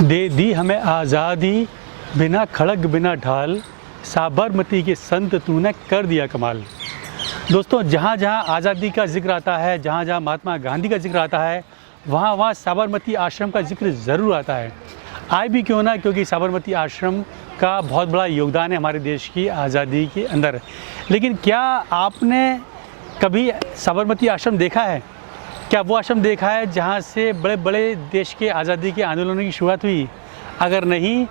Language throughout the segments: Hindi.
दे दी हमें आज़ादी, बिना खड़ग बिना ढाल, साबरमती के संत तूने कर दिया कमाल। दोस्तों, जहाँ जहाँ आज़ादी का जिक्र आता है, जहाँ जहाँ महात्मा गांधी का जिक्र आता है, वहाँ वहाँ साबरमती आश्रम का जिक्र ज़रूर आता है। आए भी क्यों ना, क्योंकि साबरमती आश्रम का बहुत बड़ा योगदान है हमारे देश की आज़ादी के अंदर। लेकिन क्या आपने कभी साबरमती आश्रम देखा है? क्या वो आश्रम देखा है जहाँ से बड़े बड़े देश के आज़ादी के आंदोलनों की शुरुआत हुई? अगर नहीं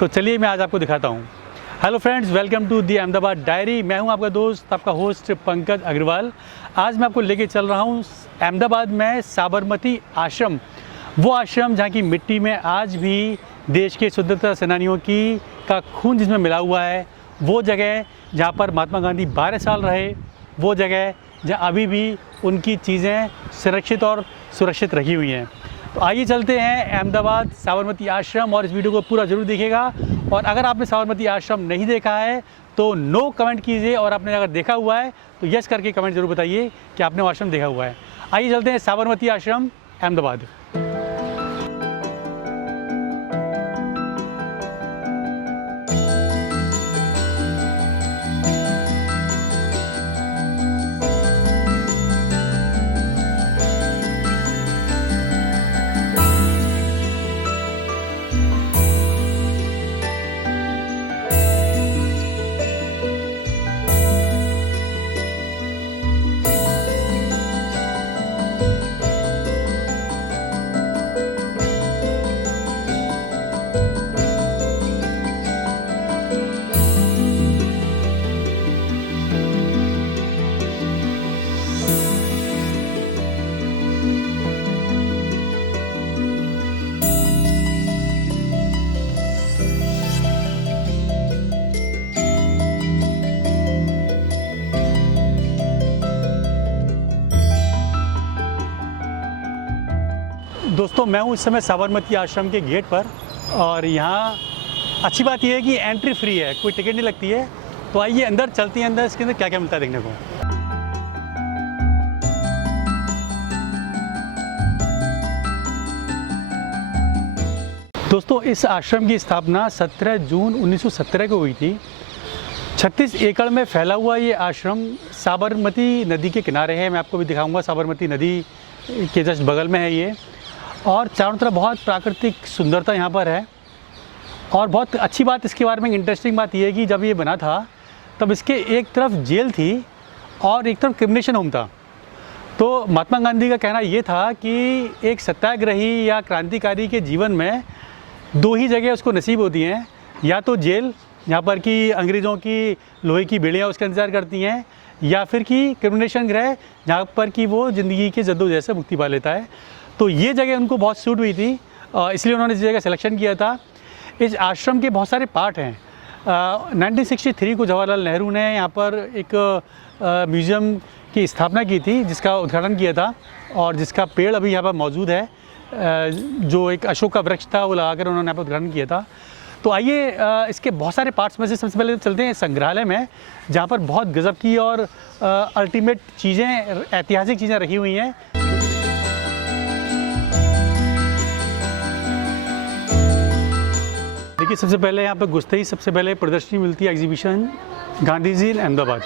तो चलिए मैं आज आपको दिखाता हूँ। Hello friends, welcome to the Ahmedabad diary. मैं हूँ आपका दोस्त, आपका होस्ट पंकज अग्रवाल। आज मैं आपको लेके चल रहा हूँ अहमदाबाद में साबरमती आश्रम, वो आश्रम जहाँ की मिट्टी में आज भी देश के स्वतंत्रता सेनानियों का खून जिसमें मिला हुआ है, वो जगह जहाँ पर महात्मा गांधी 12 साल रहे, वो जगह जहाँ अभी भी उनकी चीज़ें सुरक्षित और सुरक्षित रखी हुई हैं। तो आइए चलते हैं अहमदाबाद साबरमती आश्रम, और इस वीडियो को पूरा ज़रूर देखिएगा। और अगर आपने साबरमती आश्रम नहीं देखा है तो नो कमेंट कीजिए, और आपने अगर देखा हुआ है तो यस करके कमेंट ज़रूर बताइए कि आपने वो आश्रम देखा हुआ है। आइए चलते हैं साबरमती आश्रम अहमदाबाद। दोस्तों, मैं हूँ इस समय साबरमती आश्रम के गेट पर, और यहाँ अच्छी बात यह है कि एंट्री फ्री है, कोई टिकट नहीं लगती है। तो आइए अंदर चलते हैं, अंदर इसके अंदर क्या क्या मिलता है देखने को। दोस्तों, इस आश्रम की स्थापना 17 जून 1917 को हुई थी। 36 एकड़ में फैला हुआ ये आश्रम साबरमती नदी के किनारे है। मैं आपको भी दिखाऊंगा, साबरमती नदी के जस्ट बगल में है ये। और चारों तरफ बहुत प्राकृतिक सुंदरता यहाँ पर है। और बहुत अच्छी बात इसके बारे में, इंटरेस्टिंग बात यह है कि जब ये बना था तब इसके एक तरफ जेल थी और एक तरफ क्रिमिनेशन होम था। तो महात्मा गांधी का कहना ये था कि एक सत्याग्रही या क्रांतिकारी के जीवन में दो ही जगह उसको नसीब होती हैं, या तो जेल जहाँ पर कि अंग्रेज़ों की लोहे की बेड़ियाँ उसका इंतज़ार करती हैं, या फिर कि क्रिमिनेशन गृह जहाँ पर कि वो ज़िंदगी के जद्दोजहद से मुक्ति पा लेता है। तो ये जगह उनको बहुत सूट हुई थी, इसलिए उन्होंने इस जगह सिलेक्शन किया था। इस आश्रम के बहुत सारे पार्ट हैं। 1963 को जवाहरलाल नेहरू ने यहाँ पर एक म्यूज़ियम की स्थापना की थी, जिसका उद्घाटन किया था, और जिसका पेड़ अभी यहाँ पर मौजूद है, जो एक अशोक का वृक्ष था, वो लगाकर उन्होंने यहाँ पर उद्घाटन किया था। तो आइए इसके बहुत सारे पार्ट्स में से सबसे पहले चलते हैं संग्रहालय में, जहाँ पर बहुत गज़ब की और अल्टीमेट चीज़ें, ऐतिहासिक चीज़ें रखी हुई हैं। देखिए, सबसे पहले यहाँ पर घुसते ही सबसे पहले प्रदर्शनी मिलती है, एग्जीबिशन गांधी जी इन अहमदाबाद।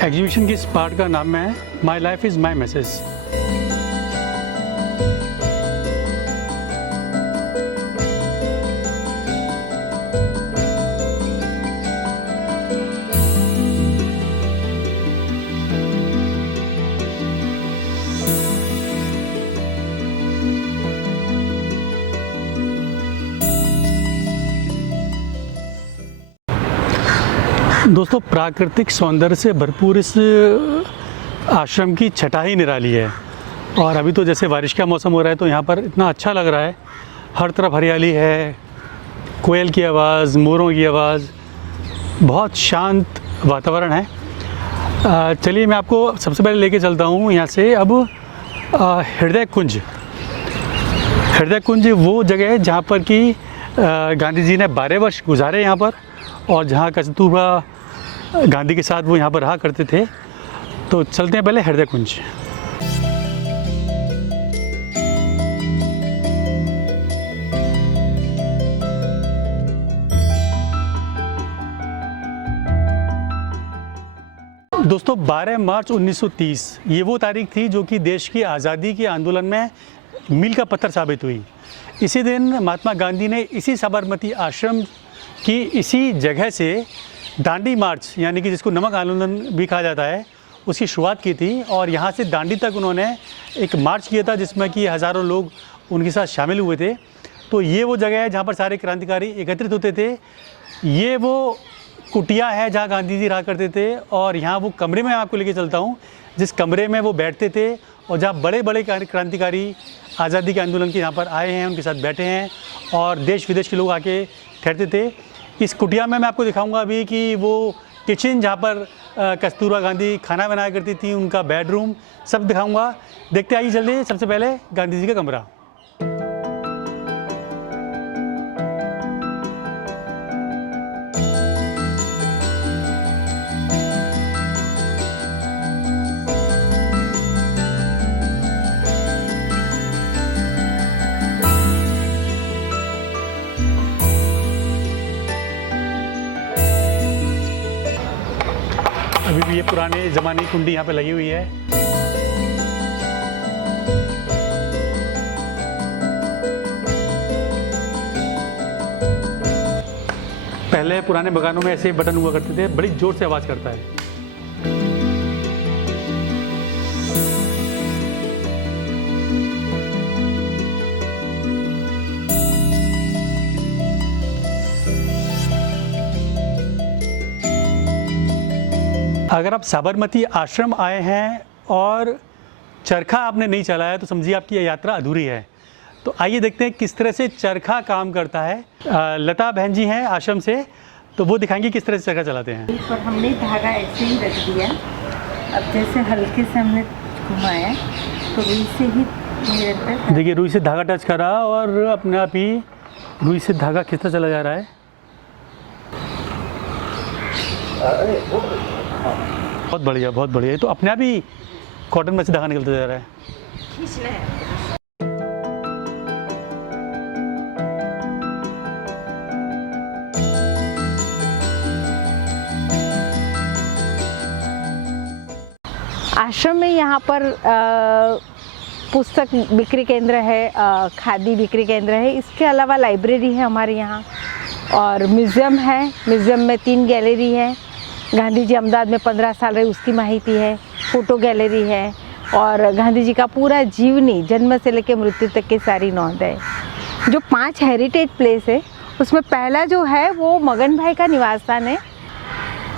एग्जीबिशन की इस पार्ट का नाम है my life is my message. दोस्तों, प्राकृतिक सौंदर्य से भरपूर इस आश्रम की छटा ही निराली है। और अभी तो जैसे बारिश का मौसम हो रहा है, तो यहाँ पर इतना अच्छा लग रहा है। हर तरफ हरियाली है, कोयल की आवाज़, मोरों की आवाज़, बहुत शांत वातावरण है। चलिए मैं आपको सबसे पहले लेके चलता हूँ यहाँ से अब हृदय कुंज। हृदय कुंज वो जगह है जहाँ पर कि गांधी जी ने 12 वर्ष गुजारे यहाँ पर, और जहाँ कस्तूरबा गांधी के साथ वो यहाँ पर रहा करते थे। तो चलते हैं पहले हृदय कुंज। दोस्तों 12 मार्च 1930 ये वो तारीख थी जो कि देश की आज़ादी के आंदोलन में मील का पत्थर साबित हुई। इसी दिन महात्मा गांधी ने इसी साबरमती आश्रम की इसी जगह से दांडी मार्च, यानी कि जिसको नमक आंदोलन भी कहा जाता है, उसकी शुरुआत की थी। और यहाँ से दांडी तक उन्होंने एक मार्च किया था जिसमें कि हज़ारों लोग उनके साथ शामिल हुए थे। तो ये वो जगह है जहाँ पर सारे क्रांतिकारी एकत्रित होते थे। ये वो कुटिया है जहाँ गांधी जी रहा करते थे, और यहाँ वो कमरे में आपको लेके चलता हूँ जिस कमरे में वो बैठते थे, और जहाँ बड़े बड़े क्रांतिकारी आज़ादी के आंदोलन के यहाँ पर आए हैं, उनके साथ बैठे हैं और देश विदेश के लोग आके ठहरते थे। इस कुटिया में मैं आपको दिखाऊंगा अभी कि वो किचन जहाँ पर कस्तूरबा गांधी खाना बनाया करती थी, उनका बेडरूम सब दिखाऊंगा। देखते आइए जल्दी। सबसे पहले गांधी जी का कमरा। अभी भी ये पुराने ज़माने की कुंडी यहाँ पे लगी हुई है। पहले पुराने मकानों में ऐसे बटन हुआ करते थे, बड़ी जोर से आवाज़ करता है। अगर आप साबरमती आश्रम आए हैं और चरखा आपने नहीं चलाया तो समझिए आपकी ये यात्रा अधूरी है। तो आइए देखते हैं किस तरह से चरखा काम करता है। लता बहन जी हैं आश्रम से, तो वो दिखाएंगे किस तरह से चरखा चलाते हैं। पर हमने धागा ऐसे ही रख दिया। अब जैसे हल्के से हमने घुमाया तो रुई से ही निरंतर, देखिए रुई से धागा टच करा और अपने आप ही रुई से धागा खिंचता चला जा रहा है। बहुत बढ़िया, बहुत बढ़िया। तो अपने आप ही कॉटन में से धागा निकलता जा रहा है। खींचना है। आश्रम में यहाँ पर पुस्तक बिक्री केंद्र है, खादी बिक्री केंद्र है। इसके अलावा लाइब्रेरी है हमारे यहाँ, और म्यूज़ियम है। म्यूज़ियम में 3 गैलरी है। गांधी जी अहमदाबाद में 15 साल रहे उसकी माहिती है। फ़ोटो गैलरी है, और गांधी जी का पूरा जीवनी जन्म से लेकर मृत्यु तक की सारी नोंद है। जो 5 हेरिटेज प्लेस है उसमें पहला जो है वो मगन भाई का निवास स्थान है।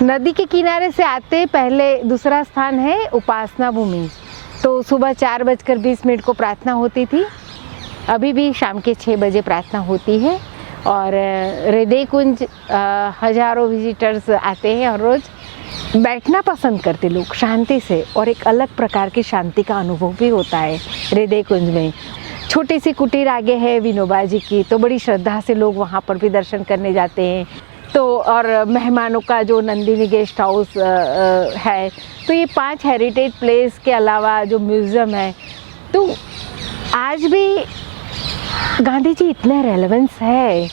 नदी के किनारे से आते पहले दूसरा स्थान है उपासना भूमि। तो सुबह 4:20 को प्रार्थना होती थी। अभी भी शाम के 6 बजे प्रार्थना होती है। और हृदय कुंज हजारों विजिटर्स आते हैं हर रोज़। बैठना पसंद करते लोग शांति से, और एक अलग प्रकार की शांति का अनुभव भी होता है हृदय कुंज में। छोटी सी कुटीर आगे है विनोबा जी की, तो बड़ी श्रद्धा से लोग वहाँ पर भी दर्शन करने जाते हैं। तो और मेहमानों का जो नंदिनी गेस्ट हाउस है। तो ये 5 हेरिटेज प्लेस के अलावा जो म्यूज़ियम है, तो आज भी गांधी जी इतने रेलेवेंस है,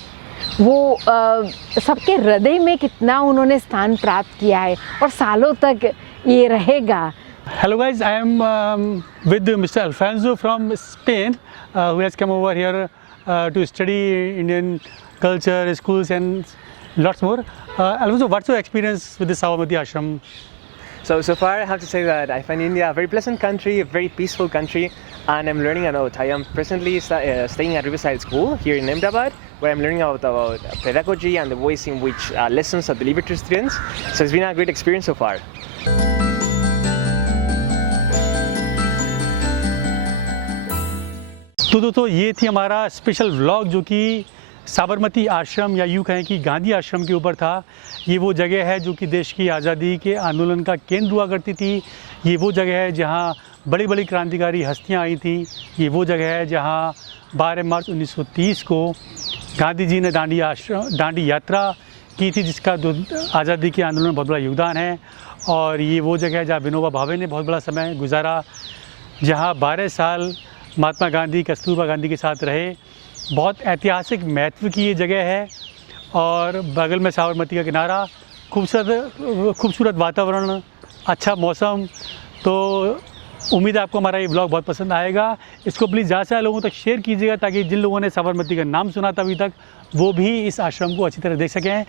वो सबके हृदय में कितना उन्होंने स्थान प्राप्त किया है और सालों तक ये रहेगा। Hello guys, I am with Mr. Alfonso from Spain, who has come over here to study Indian culture, schools and lots more. Alfonso, what's your experience with the Sabarmati Ashram? So far I have to say that I find India a very pleasant country, a very peaceful country, and I'm learning a lot. I am presently staying at Riverside School here in Ahmedabad, where I'm learning about pedagogy and the ways in which lessons are delivered to students. So it's been a great experience so far. तो दोस्तों ये थी हमारा स्पेशल व्लॉग जो कि साबरमती आश्रम या यूँ कहें कि गांधी आश्रम के ऊपर था। ये वो जगह है जो कि देश की आज़ादी के आंदोलन का केंद्र हुआ करती थी। ये वो जगह है जहाँ बड़ी बड़ी क्रांतिकारी हस्तियाँ आई थी। ये वो जगह है जहाँ 12 मार्च 1930 को गांधी जी ने दांडी यात्रा की थी, जिसका आज़ादी के आंदोलन में बहुत बड़ा योगदान है। और ये वो जगह है जहाँ विनोबा भावे ने बहुत बड़ा समय गुजारा, जहाँ 12 साल महात्मा गांधी कस्तूरबा गांधी के साथ रहे। बहुत ऐतिहासिक महत्व की ये जगह है। और बगल में साबरमती का किनारा, खूबसूरत वातावरण, अच्छा मौसम। तो उम्मीद है आपको हमारा ये ब्लॉग बहुत पसंद आएगा। इसको प्लीज़ ज़्यादा से ज़्यादा लोगों तक शेयर कीजिएगा, ताकि जिन लोगों ने साबरमती का नाम सुना था अभी तक, वो भी इस आश्रम को अच्छी तरह देख सकें।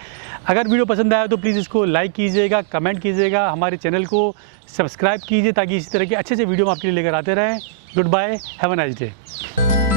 अगर वीडियो पसंद आया तो प्लीज़ इसको लाइक कीजिएगा, कमेंट कीजिएगा, हमारे चैनल को सब्सक्राइब कीजिए, ताकि इसी तरह के अच्छे वीडियो हम आपके लिए लेकर आते रहें। Good bye, have a nice day.